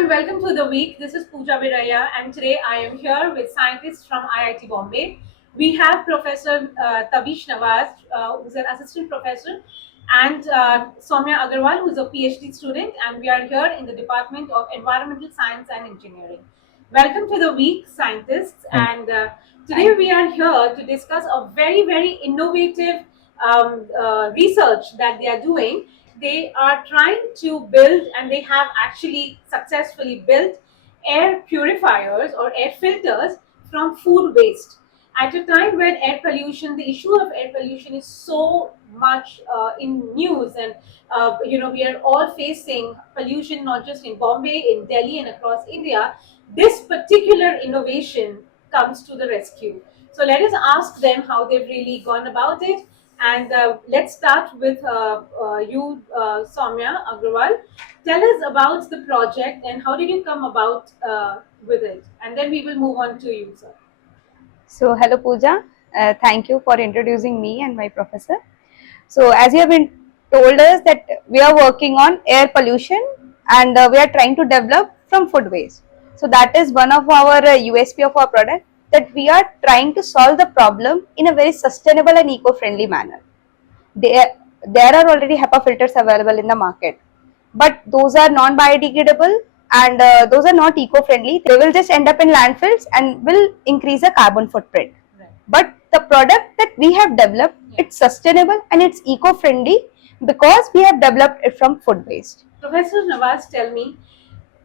and welcome to the week. This is Pooja Biraia, and today I am here with scientists from IIT Bombay. We have Professor Tabish Nawaz, who's an assistant professor, and Saumya Agarwal, who's a PhD student, and we are here in the Department of Environmental Science and Engineering. Welcome to the week, scientists, Thank and today we are here to discuss a very innovative research that they are doing. They are trying to build, and they have actually successfully built air purifiers or air filters from food waste. At a time when air pollution, the issue of air pollution is so much in news, and we are all facing pollution not just in Bombay, in Delhi, and across India. This particular innovation comes to the rescue. So let us ask them how they've really gone about it. And let's start with you, Saumya Agarwal. Tell us about the project and how did you come about with it? And then we will move on to you, sir. So, hello Pooja. Thank you for introducing me and my professor. So, as you have been told us that we are working on air pollution and we are trying to develop from food waste. So, that is one of our USP of our product, that we are trying to solve the problem in a very sustainable and eco-friendly manner. There, there are already HEPA filters available in the market, but those are non-biodegradable and those are not eco-friendly. They will just end up in landfills and will increase the carbon footprint. Right. But the product that we have developed, it's sustainable and it's eco-friendly because we have developed it from food waste. Professor Nawaz, tell me,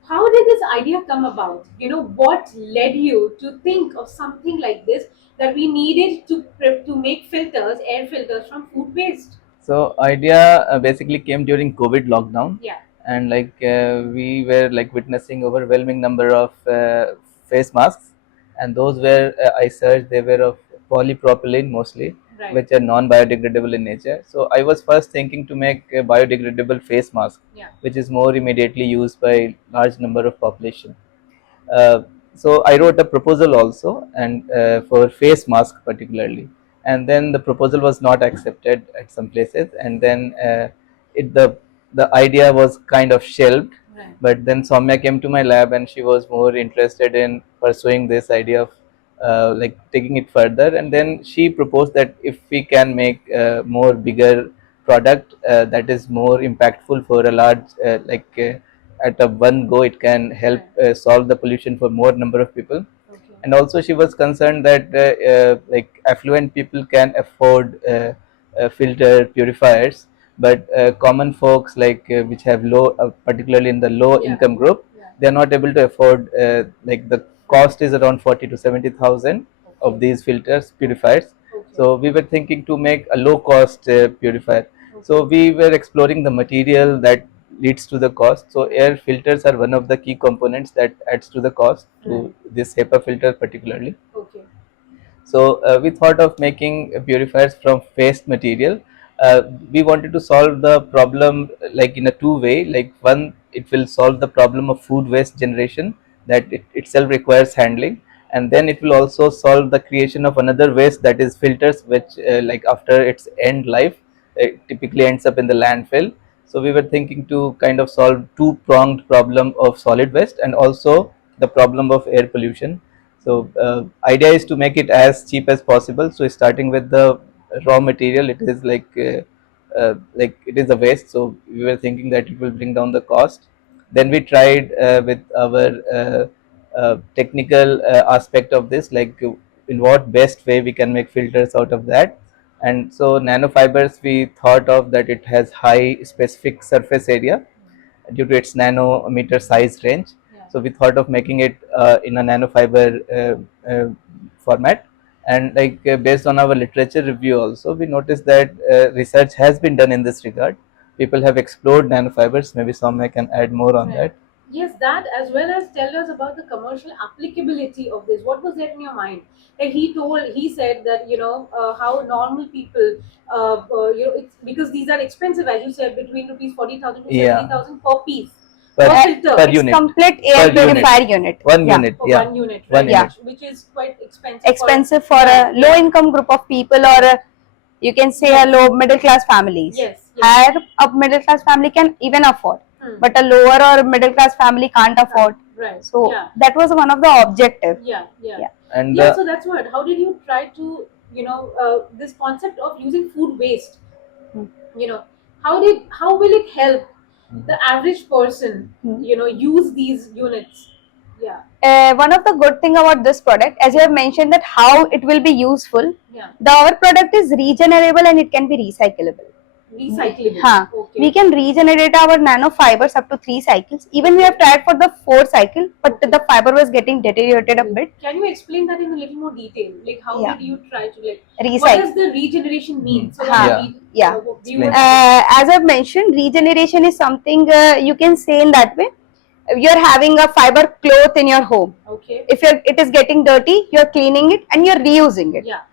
how did this idea come about? What led you to think of something like this, that we needed to make filters, air filters from food waste? So idea basically came during COVID lockdown, Yeah. and we were witnessing overwhelming number of face masks, and those were I searched, they were of polypropylene mostly, Right. which are non-biodegradable in nature. So I was first thinking to make a biodegradable face mask, Yeah. which is more immediately used by large number of population. Uh, so I wrote a proposal also, and for face mask particularly, and then the proposal was not accepted at some places, and then it the idea was kind of shelved. Right. But then Saumya came to my lab, and she was more interested in pursuing this idea of taking it further, and then she proposed that if we can make more bigger product that is more impactful for a large at a one go, it can help solve the pollution for more number of people. Okay. And also she was concerned that affluent people can afford filter purifiers, but common folks which have low particularly in the low Yeah. income group, Yeah. they are not able to afford the cost is around 40 to 70,000 of Okay. these filters purifiers. Okay. So we were thinking to make a low cost purifier. So we were exploring the material that leads to the cost. So air filters are one of the key components that adds to the cost to this HEPA filter particularly. Okay. So we thought of making purifiers from waste material. We wanted to solve the problem like in a two way. Like one, it will solve the problem of food waste generation, that it itself requires handling, and then it will also solve the creation of another waste, that is filters, which after its end life, it typically ends up in the landfill. So we were thinking to kind of solve two pronged problem of solid waste and also the problem of air pollution. So idea is to make it as cheap as possible. So starting with the raw material, it is like it is a waste. So we were thinking that it will bring down the cost. Then we tried with our technical aspect of this, in what best way we can make filters out of that. And so nanofibers, we thought of that it has high specific surface area due to its nanometer size range. Yeah. So we thought of making it in a nanofiber format. And based on our literature review also, we noticed that research has been done in this regard. People have explored nanofibers. Maybe Soumya can add more on Right. that. Yes, that as well as tell us about the commercial applicability of this. What was there in your mind? Like he said that how normal people, it's because these are expensive, as you said, between rupees 40,000 to Yeah. 70,000 per piece. Per, Per filter. per It's unit. complete air Per unit. purifier unit. One Yeah. unit. For Yeah. one unit, One right? unit. Which is quite expensive. Expensive for a Yeah. low income group of people, or you can say a Yes. low middle class families. Yes. Higher up middle class family can even afford. but a lower or middle class family can't afford. Right. So Yeah. that was one of the objective. Yeah. Yeah. Yeah. And Yeah. So that's what. How did you try to, this concept of using food waste? Hmm. You know, how will it help the average person? Hmm. Use these units. Yeah. One of the good thing about this product, as you have mentioned, that how it will be useful. Yeah. Our product is regenerable and it can be recyclable. Recyclable. Okay. We can regenerate our nanofibers up to 3 cycles. Even we have tried for the 4th cycle, but the fiber was getting deteriorated a bit. Can you explain that in a little more detail? Like, how Yeah. did you try to what Recycle. does the regeneration mean? So Yeah. Yeah. viewers. As I've mentioned, regeneration is something you can say in that way. You're having a fiber cloth in your home. Okay. If it is getting dirty, you're cleaning it and you're reusing it. Yeah.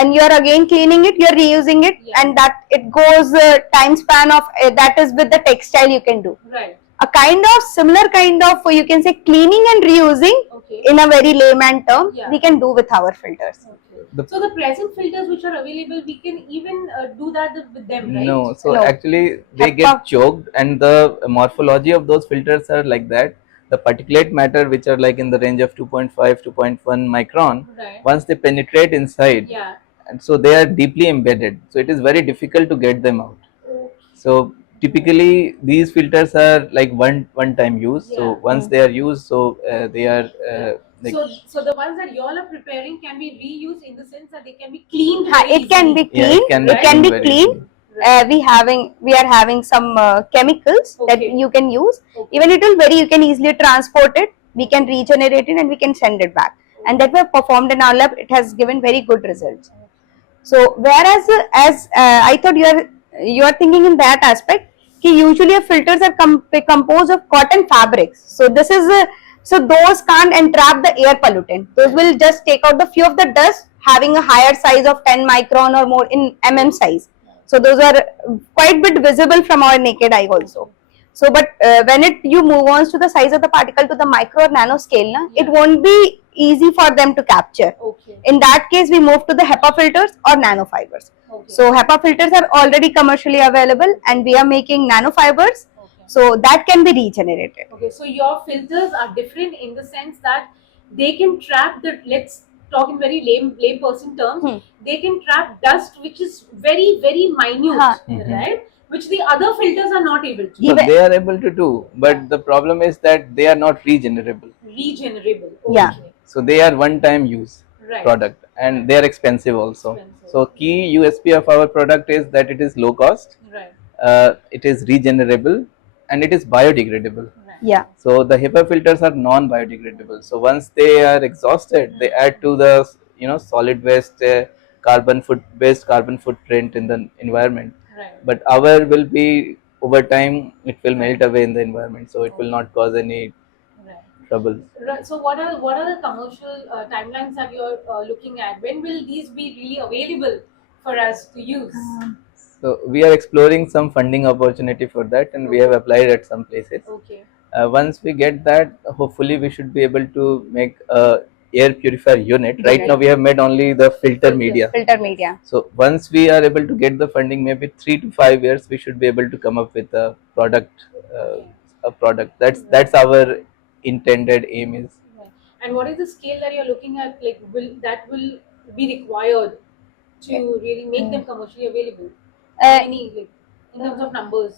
And you're again cleaning it, you're reusing it, Yeah. and that it goes time span of that is with the textile you can do. Right. A kind of similar kind of you can say cleaning and reusing. Okay. In a very layman term, Yeah. we can do with our filters. Okay. So the present filters which are available, we can even do that with them, right? No, so No. actually they HEPA. get choked, and the morphology of those filters are like that. The particulate matter, which are like in the range of 2.5 2.1 micron, Right. once they penetrate inside, Yeah. and so they are deeply embedded. So it is very difficult to get them out. Okay. So typically these filters are like one time use. So Yeah. once they are used, so they are like So the ones that you all are preparing can be reused in the sense that they can be cleaned. It can be yeah, cleaned. it can be It can be very cleaned. easily. We are having some chemicals that Okay. you can use. Okay. Even it will you can easily transport it. We can regenerate it and we can send it back. And that we have performed in our lab. It has given very good results. So whereas as I thought you are thinking in that aspect, usually filters are composed of cotton fabrics. So this is so those can't entrap the air pollutant. Those will just take out the few of the dust having a higher size of 10 micron or more in saise. So those are quite bit visible from our naked eye also. So but when you move on to the size of the particle to the micro or nano scale, it won't be easy for them to capture. Okay. In that case, we move to the HEPA filters or nanofibers. Okay. So HEPA filters are already commercially available, and we are making nanofibers. Okay. So that can be regenerated. Okay, so your filters are different in the sense that they can trap the, let's talk in very lame person terms, they can trap dust which is very, very minute, right? Which the other filters are not able to. So they are able to do, but the problem is that they are not regenerable. Regenerable. Okay. Yeah. So they are one time use Right. product, and they are expensive also. Expensive. So key USP of our product is that it is low cost, Right. it is regenerable, and it is biodegradable. Right. Yeah. So the HEPA filters are non-biodegradable. So once they are exhausted, they add to the solid waste carbon footprint in the environment. Right. But our will be over time, it will melt away in the environment, so it will not cause any Right. trouble. Right. So what are the commercial timelines that you're looking at? When will these be really available for us to use? So we are exploring some funding opportunity for that, and we have applied at some places. Okay. Once we get that, hopefully we should be able to make a air purifier unit. Right now we have made only the filter media. Filter media. So once we are able to get the funding, maybe 3 to 5 years, we should be able to come up with a product. That's our intended aim is. Right. And what is the scale that you're looking at? Like, will be required to really make them commercially available? Any, like, in terms of numbers?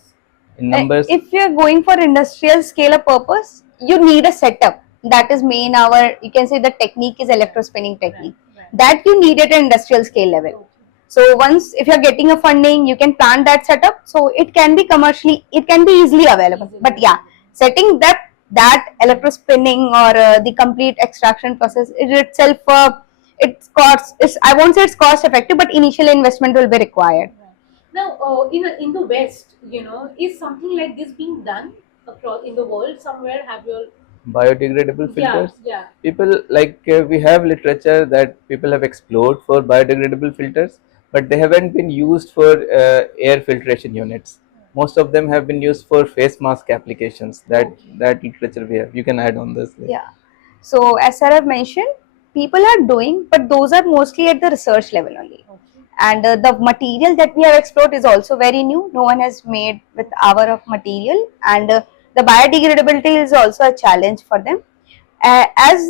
In numbers, If you are going for industrial scale of purpose, you need a setup. That is main you can say the technique is electrospinning technique. Right. That you need at an industrial scale level. Okay. So once if you are getting a funding, you can plan that setup. So it can be it can be easily available. But yeah, setting that electrospinning or the complete extraction process is itself I won't say it's cost effective, but initial investment will be required. Now, in the West, is something like this being done across in the world somewhere? Have you all? biodegradable filters. Yeah. People we have literature that people have explored for biodegradable filters, but they haven't been used for air filtration units. Most of them have been used for face mask applications. That literature we have. You can add on this. Yeah. So as Sir have mentioned, people are doing, but those are mostly at the research level only. Okay. And the material that we have explored is also very new. No one has made with our of material, and The biodegradability is also a challenge for them. As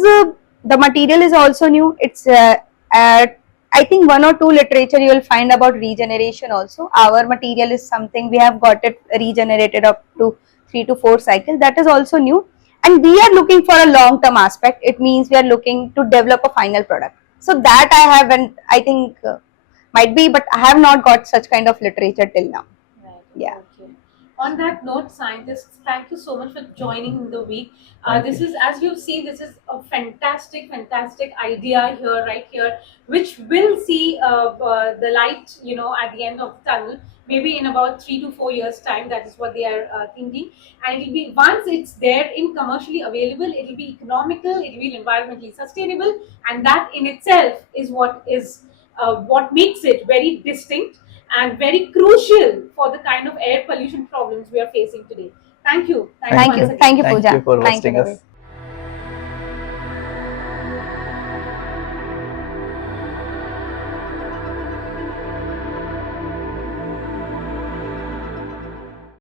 the material is also new, it's uh, I think one or two literature you will find about regeneration also. Our material is something we have got it regenerated up to 3 to 4 cycles. That is also new, and we are looking for a long term aspect. It means we are looking to develop a final product. So that I haven't. I think might be, but I have not got such kind of literature till now. Right. Yeah. Okay. On that note, scientists, thank you so much for joining in the week. Thank This you. is, as you've seen, this is a fantastic, fantastic idea here, right here, which will see the light, at the end of the tunnel. Maybe in about 3 to 4 years' time, that is what they are thinking. And it'll be, once it's there in commercially available, it'll be economical, it'll be environmentally sustainable, and that in itself is what makes it very distinct and very crucial for the kind of air pollution problems we are facing today. Thank you. Thank you Thank Thank once you. you. again. Thank you, Thank you Pooja. for Thank you, hosting David. us.